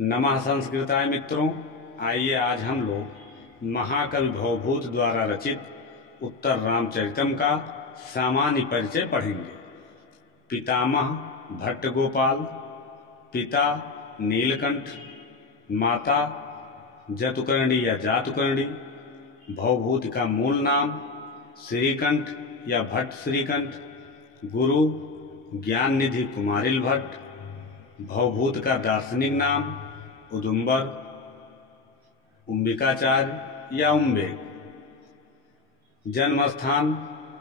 नमः संस्कृताय मित्रों, आइए आज हम लोग महाकवि भवभूत द्वारा रचित उत्तर रामचरितम का सामान्य परिचय पढ़ेंगे। पितामह भट्ट गोपाल, पिता नीलकंठ, माता जतुकर्णी या जातुकर्णी। भवभूत का मूल नाम श्रीकंठ या भट्ट श्रीकंठ, गुरु ज्ञान निधि कुमारिल भट्ट। भवभूत का दार्शनिक नाम उदुम्बर, उम्बिकाचार्य या उम्बेक। जन्म स्थान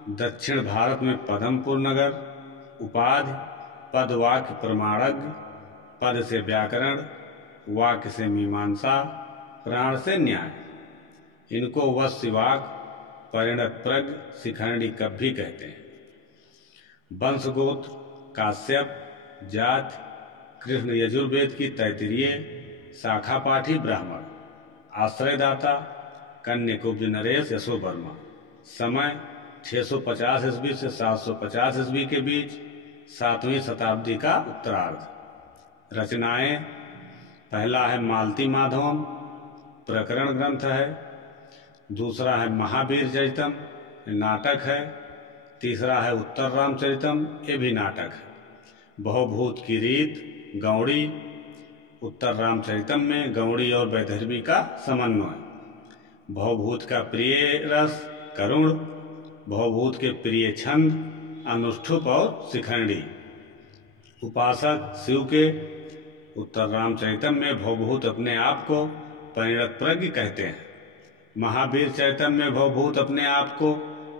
दक्षिण भारत में पदमपुर नगर। उपाधि पद वाक्य प्रमाणज्ञ, पद से व्याकरण, वाक्य से मीमांसा, प्राण से न्याय। इनको वस्यवाक, परिणत प्रज्ञ, शिखंडी कवि भी कहते हैं। वंशगोत्र काश्यप, जाति कृष्ण यजुर्वेद की तैत्तिरीय, शाखा पाठी ब्राह्मण। आश्रयदाता कन्याकुब्ज नरेश यशोवर्मा। समय 650 ईस्वी से 750 ईस्वी के बीच, 7वीं शताब्दी का उत्तरार्ध। रचनाएं, पहला है मालती माधवम, प्रकरण ग्रंथ है। दूसरा है महावीर चरितम, नाटक है। तीसरा है उत्तर रामचरितम, ये भी नाटक है। भवभूत की रीत गौड़ी। उत्तर रामचरितम में गौड़ी और वैदर्भी का समन्वय। भवभूत का प्रिय रस करुण। भवभूत के प्रिय छंद अनुष्ठुप और शिखंडी। उपासक शिव के। उत्तर रामचरितम में भवभूत अपने आप को परिणत प्रज्ञ कहते हैं। महावीर चरितम में भवभूत अपने आप को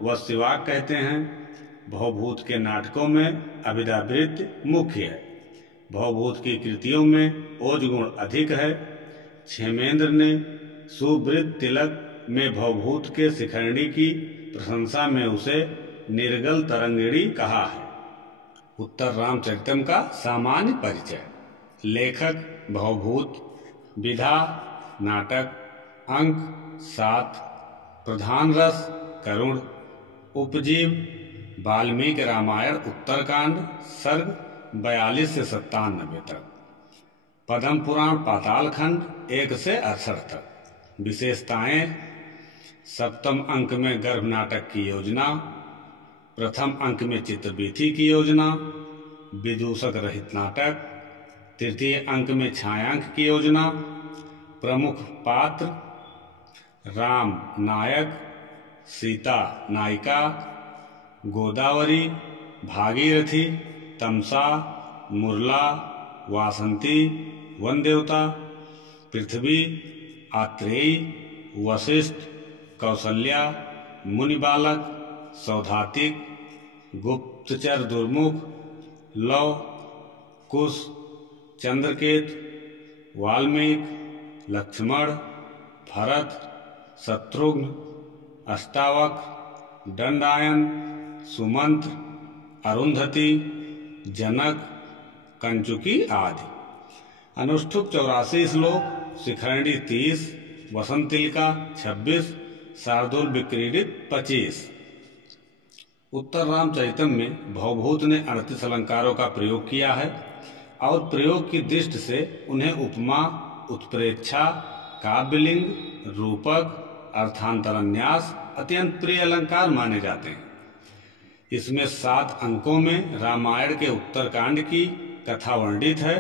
वस्यवाक कहते हैं। भवभूत के नाटकों में अभिधावृत्ति मुख्य है। भवभूत की कृतियों में ओज गुण अधिक है। क्षेमेंद्र ने सुवृत्त तिलक में भवभूत के शिखंडी की प्रशंसा में उसे निर्गल तरंगिणी कहा है। उत्तर रामचरितम का सामान्य परिचय। लेखक भवभूत। विधा नाटक। अंक 7। प्रधान रस करुण। उपजीव वाल्मीकि रामायण उत्तरकांड, सर्ग 42 से 97 तक। पद्म पुराण पाताल खंड 1 से 68 तक। विशेषताएं, सप्तम अंक में गर्भ नाटक की योजना, प्रथम अंक में चित्रवीथी की योजना, विदूषक रहित नाटक, तृतीय अंक में छायांक की योजना। प्रमुख पात्र राम नायक, सीता नायिका, गोदावरी, भागीरथी, तमसा, मुरला, वासंती, वन देवता, पृथ्वी, आत्रेयी, वशिष्ठ, कौसल्या, मुनि बालक, सौधातिक, गुप्तचर दुर्मुख, लव, कुश, चंद्रकेत, वाल्मीकि, लक्ष्मण, भरत, शत्रुघ्न, अष्टावक, दंडायन, सुमंत्र, अरुंधति, जनक, कंचुकी आदि। अनुष्ठुप 84 श्लोक, शिखंडी 30, वसंतिलिका 26, शार्दूल विक्रीडित 25। उत्तर रामचरितम में भवभूत ने 38 अलंकारों का प्रयोग किया है और प्रयोग की दृष्टि से उन्हें उपमा, उत्प्रेक्षा, काव्यलिंग, रूपक, अर्थांतरन्यास अत्यंत प्रिय अलंकार माने जाते हैं। इसमें 7 अंकों में रामायण के उत्तरकांड की कथा वर्णित है।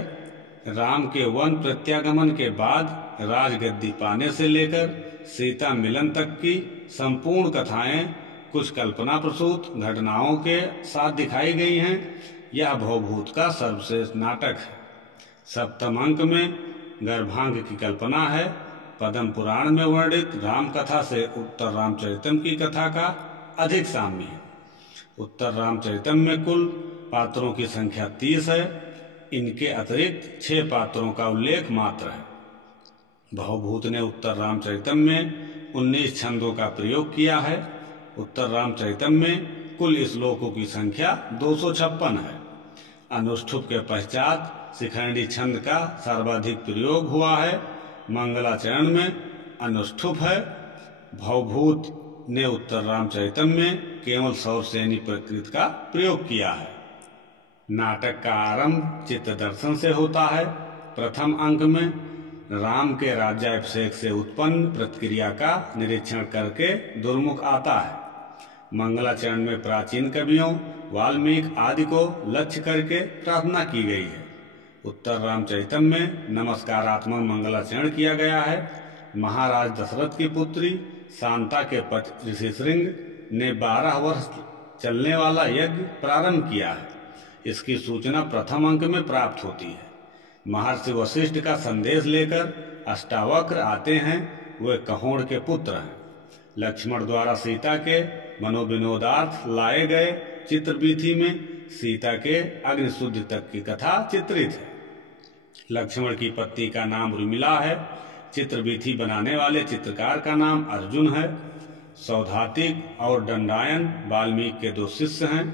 राम के वन प्रत्यागमन के बाद राजगद्दी पाने से लेकर सीता मिलन तक की संपूर्ण कथाएं कुछ कल्पना प्रसूत घटनाओं के साथ दिखाई गई हैं। यह भवभूत का सर्वश्रेष्ठ नाटक है। सप्तम अंक में गर्भांग की कल्पना है। पद्म पुराण में वर्णित राम कथा से उत्तर रामचरितम की कथा का अधिक साम्य है। उत्तर रामचरितम में कुल पात्रों की संख्या 30 है। इनके अतिरिक्त 6 पात्रों का उल्लेख मात्र है। भवभूत ने उत्तर रामचरितम में 19 छंदों का प्रयोग किया है। उत्तर रामचरितम में कुल श्लोकों की संख्या 256 है। अनुष्ठुप के पश्चात शिखंडी छंद का सर्वाधिक प्रयोग हुआ है। मंगलाचरण में अनुष्ठुप है। भवभूत ने उत्तर रामचरितम में केवल सौरसेनी प्रकृति का प्रयोग किया है। नाटक का आरंभ चित्त दर्शन से होता है। प्रथम अंक में राम के राज्याभिषेक से उत्पन्न प्रतिक्रिया का निरीक्षण करके दुर्मुख आता है। मंगलाचरण में प्राचीन कवियों वाल्मीकि आदि को लक्ष्य करके प्रार्थना की गई है। उत्तर रामचरितम में नमस्कारात्मक मंगलाचरण किया गया है। महाराज दशरथ की पुत्री शांता के पति ऋषि श्रृंग ने 12 वर्ष चलने वाला यज्ञ प्रारंभ किया है। इसकी सूचना प्रथम अंक में प्राप्त होती है। महर्षि वशिष्ठ का संदेश लेकर अष्टावक्र आते हैं। वे कहोड़ के पुत्र हैं। लक्ष्मण द्वारा सीता के मनोविनोदार्थ लाए गए चित्रवीथि में सीता के अग्निशुद्धि तक की कथा चित्रित है। लक्ष्मण की पत्नी का नाम उर्मिला है। चित्रवीथि बनाने वाले चित्रकार का नाम अर्जुन है। सौधातिक और दंडायन वाल्मीकि के 2 शिष्य हैं।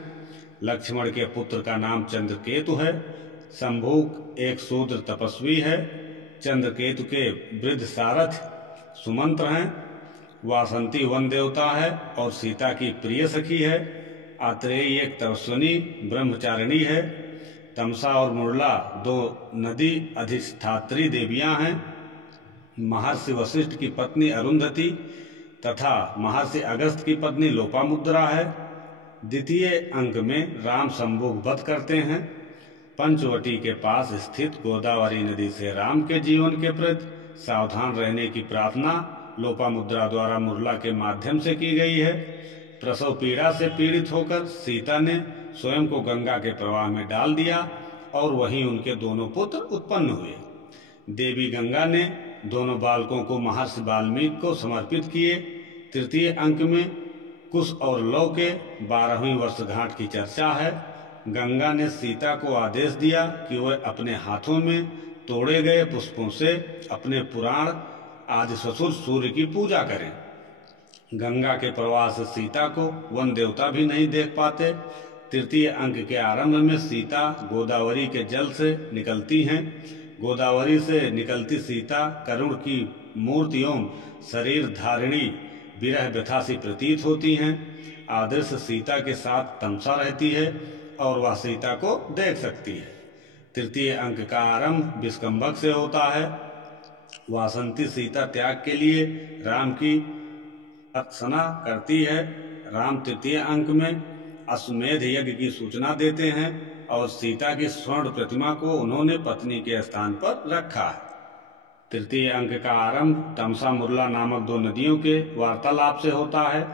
लक्ष्मण के पुत्र का नाम चंद्रकेतु है। शंभुक एक शूद्र तपस्वी है। चंद्रकेतु के वृद्ध सारथ सुमंत्र हैं। वासंती वन देवता है और सीता की प्रिय सखी है। आत्रेयी एक तपस्विनी ब्रह्मचारिणी है। तमसा और मुरला 2 नदी अधिष्ठात्री देवियां हैं। महर्षि वशिष्ठ की पत्नी अरुंधति तथा महर्षि अगस्त की पत्नी लोपामुद्रा है। द्वितीय अंक में राम शंभुक वध करते हैं। पंचवटी के पास स्थित गोदावरी नदी से राम के जीवन के प्रति सावधान रहने की प्रार्थना लोपामुद्रा द्वारा मुरला के माध्यम से की गई है। प्रसव पीड़ा से पीड़ित होकर सीता ने स्वयं को गंगा के प्रवाह में डाल दिया और वहीं उनके दोनों पुत्र उत्पन्न हुए। देवी गंगा ने दोनों बालकों को महर्षि वाल्मीकि को समर्पित किए। तृतीय अंक में कुश और लव के 12वीं वर्षगांठ की चर्चा है। गंगा ने सीता को आदेश दिया कि वह अपने हाथों में तोड़े गए पुष्पों से अपने पुराण आदि ससुर सूर्य की पूजा करें। गंगा के प्रवाह से सीता को वन देवता भी नहीं देख पाते। तृतीय अंक के आरंभ में सीता गोदावरी के जल से निकलती हैं। गोदावरी से निकलती सीता करुण की मूर्तियों शरीर धारिणी विरह व्यथा सी प्रतीत होती हैं। आदर्श सीता के साथ तमसा रहती है और वह सीता को देख सकती है। तृतीय अंक का आरंभ विष्कंभक से होता है। वासंती सीता त्याग के लिए राम की अर्चना करती है। राम तृतीय अंक में अश्वमेध यज्ञ की सूचना देते हैं और सीता की स्वर्ण प्रतिमा को उन्होंने पत्नी के स्थान पर रखा है। तृतीय अंक का आरंभ तमसा मुरला नामक 2 नदियों के वार्तालाप से होता है।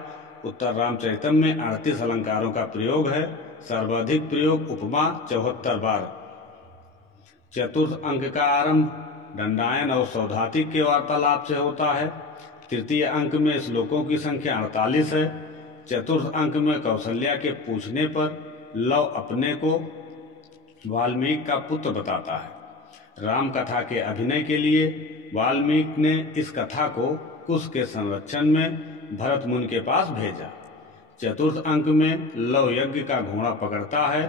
उत्तर रामचरितम में 38 अलंकारों का प्रयोग है। सर्वाधिक प्रयोग उपमा 74 बार। चतुर्थ अंक का आरंभ दंडायन और सौधातिक के वार्तालाप से होता है। तृतीय अंक में श्लोकों की संख्या 48 है। चतुर्थ अंक में कौशल्या के पूछने पर लव अपने को वाल्मीकि का पुत्र बताता है। राम कथा के अभिनय के लिए वाल्मीकि ने इस कथा को कुश के संरक्षण में भरत मुनि के पास भेजा। चतुर्थ अंक में लव यज्ञ का घोड़ा पकड़ता है।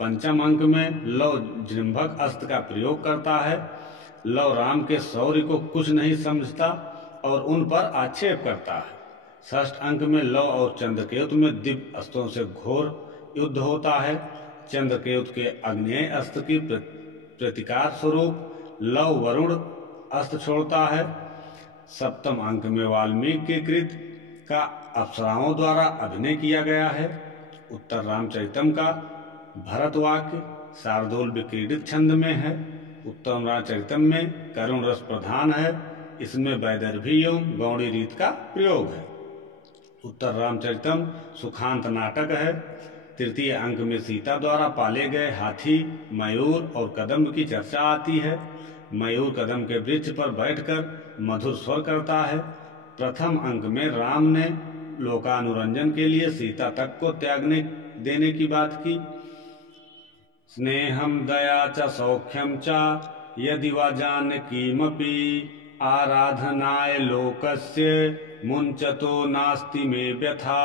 पंचम अंक में लव जृंभक अस्त्र का प्रयोग करता है। लव राम के शौर्य को कुछ नहीं समझता और उन पर आक्षेप करता है। षष्ठ अंक में लव और चंद्रकेतु में दिव्य अस्त्रों से घोर युद्ध होता है। चंद्रकेतु के आग्नेय अस्त्र की प्रतिकार स्वरूप लव वरुण अस्त्र छोड़ता है। सप्तम अंक में वाल्मीकि के कृत का अप्सराओं द्वारा अभिनय किया गया है। उत्तर रामचरितम का भरत वाक्य शार्दूल विक्रीडित छंद में है। उत्तर रामचरितम में करुण रस प्रधान है। इसमें वैदर्भी एवं गौड़ी रीत का प्रयोग है। उत्तर रामचरितम सुखांत नाटक है। तृतीय अंक में सीता द्वारा पाले गए हाथी, मयूर और कदम्ब की चर्चा आती है। मयूर कदम्ब के वृक्ष पर बैठकर मधुर स्वर करता है। प्रथम अंक में राम ने लोकानुरंजन के लिए सीता तक को त्यागने देने की बात की। स्नेहम दया च सौख्यम च यदि वा जानकीमपि आराधनाय लोकस्य मुंचतो नास्ति में व्यथा।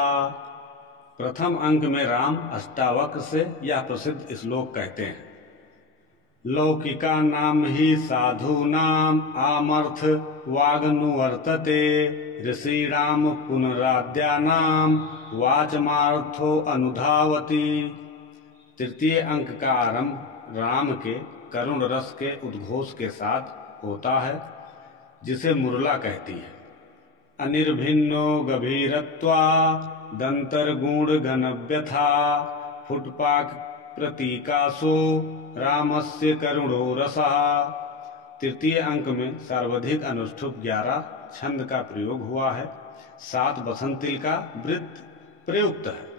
प्रथम अंक में राम अष्टावक्र से यह प्रसिद्ध श्लोक कहते हैं। लौकिका नाम ही साधूनाम आमर्थ वागनुवर्तते ऋषिणाम पुनराद्यानाम वाचमार्थो अनुधावति। तृतीय अंक का आरंभ राम के करुण रस के उद्घोष के साथ होता है, जिसे मुरला कहती है। अनिर्भिन्नो गभीरत्वा दंतर्गुण घन व्यथा फुटपाक प्रतीकासो रामस्य करुणो रसः। तृतीय अंक में सर्वाधिक अनुष्ठुप 11 छंद का प्रयोग हुआ है। 7 बसंतिल का वृत्त प्रयुक्त है।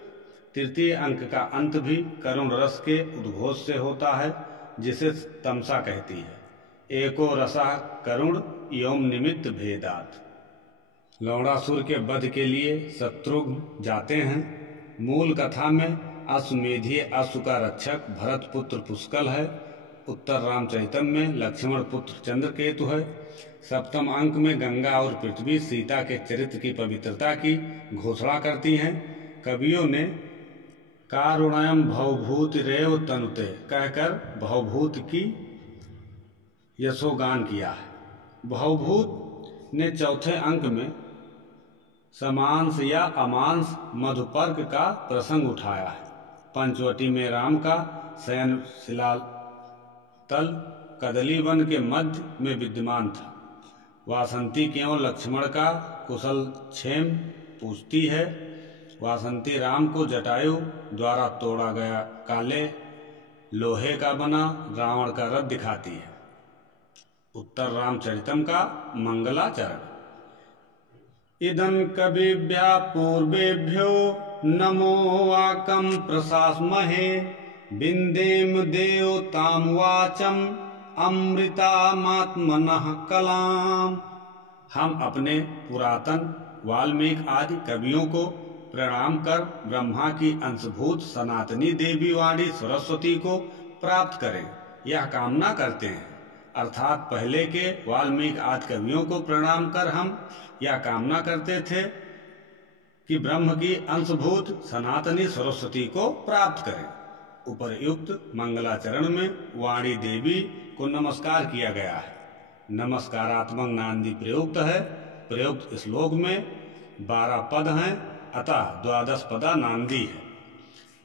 तृतीय अंक का अंत भी करुण रस के उद्घोष से होता है, जिसे तमसा कहती है। एको रसः करुण एवं निमित्त भेदात। लवणासुर के वध के लिए शत्रुघ्न जाते हैं। मूल कथा में अश्वमेधीय अश्व का रक्षक भरत पुत्र पुष्कल है। उत्तर रामचरितम में लक्ष्मण पुत्र चंद्रकेतु है। सप्तम अंक में गंगा और पृथ्वी सीता के चरित्र की पवित्रता की घोषणा करती हैं। कवियों ने कारुण्यम भवभूत रेव तनुते कहकर भवभूत की यशोगान किया है। भवभूत ने चौथे अंक में समांस या अमांस मधुपर्क का प्रसंग उठाया है। पंचवटी में राम का शयन शिलातल कदली वन के मध्य में विद्यमान था। वासंती केवल लक्ष्मण का कुशल क्षेम पूछती है। वासंती राम को जटायु द्वारा तोड़ा गया काले लोहे का बना रावण का रथ दिखाती है। उत्तर रामचरितम का मंगलाचरण। इदं कविभ्यः पूर्वेभ्यो नमो वाकं प्रशास्महे बिंदेम देवतां वाचम अमृतामात्मनः कलाम। हम अपने पुरातन वाल्मीकि आदि कवियों को प्रणाम कर ब्रह्मा की अंशभूत सनातनी देवी वाणी सरस्वती को प्राप्त करें, यह कामना करते हैं। अर्थात पहले के वाल्मीकि आदि कवियों को प्रणाम कर हम यह कामना करते थे कि ब्रह्म की अंशभूत सनातनी सरस्वती को प्राप्त करें। उपर्युक्त मंगलाचरण में वाणी देवी को नमस्कार किया गया है। नमस्कारात्मक नांदी प्रयुक्त है। प्रयुक्त श्लोक में 12 पद हैं, अतः 12 पदा नांदी है।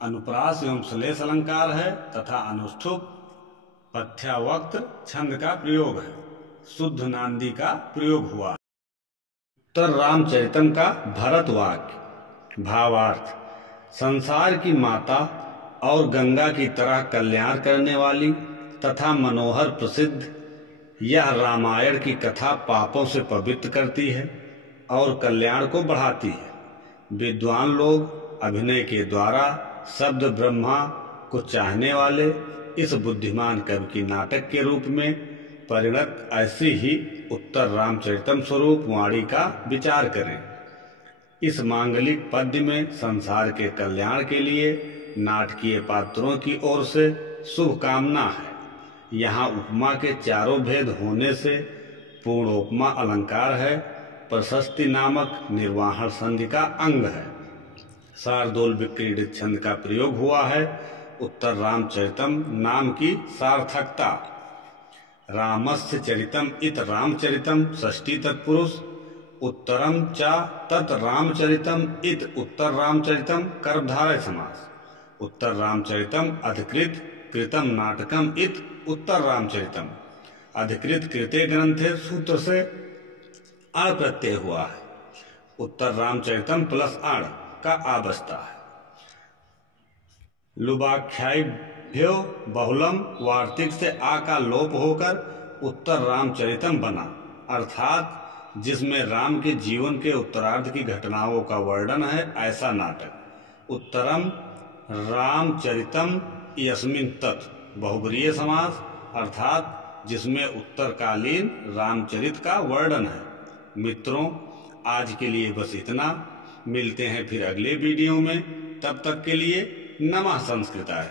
अनुप्रास एवं श्लेष अलंकार है तथा अनुष्ठुप पथ्यावक्त छंद का प्रयोग है। शुद्ध नांदी का प्रयोग हुआ। उत्तर रामचरितम का भरत वाक्य। भावार्थ। संसार की माता और गंगा की तरह कल्याण करने वाली तथा मनोहर प्रसिद्ध यह रामायण की कथा पापों से पवित्र करती है और कल्याण को बढ़ाती है। विद्वान लोग अभिनय के द्वारा शब्द ब्रह्मा को चाहने वाले इस बुद्धिमान कवि की नाटक के रूप में परिणत ऐसी ही उत्तर रामचरितम स्वरूप वाणी का विचार करें। इस मांगलिक पद्य में संसार के कल्याण के लिए नाटकीय पात्रों की ओर से शुभकामना है। यहाँ उपमा के चारों भेद होने से पूर्णोपमा अलंकार है। प्रशस्ति नामक निर्वाहण संधि का अंग है। शार्दूल विक्रीडित छंद का प्रयोग हुआ है। उत्तर रामचरितम नाम की सार्थकता। रामस्य चरितम इत रामचरितम षष्ठी तत्पुरुष। उत्तरम च तत् रामचरितम इत उत्तर रामचरितम कर्मधारय समास। उत्तर रामचरितम अधिकृत कृतम नाटकम इत उत्तर रामचरितम। अधिकृत कृते ग्रंथे सूत्र से अण प्रत्यय हुआ है। उत्तर रामचरितम प्लस अण का आ बसता है। लुबाख्याभ्यो बहुलम वार्तिक से आ का लोप होकर उत्तर रामचरितम बना, अर्थात जिसमें राम के जीवन के उत्तरार्ध की घटनाओं का वर्णन है ऐसा नाटक। उत्तरम रामचरितम यस्मिन् तत् बहुब्रीहि समास, अर्थात जिसमें उत्तरकालीन रामचरित का वर्णन है। मित्रों, आज के लिए बस इतना। मिलते हैं फिर अगले वीडियो में। तब तक के लिए नमः संस्कृताय।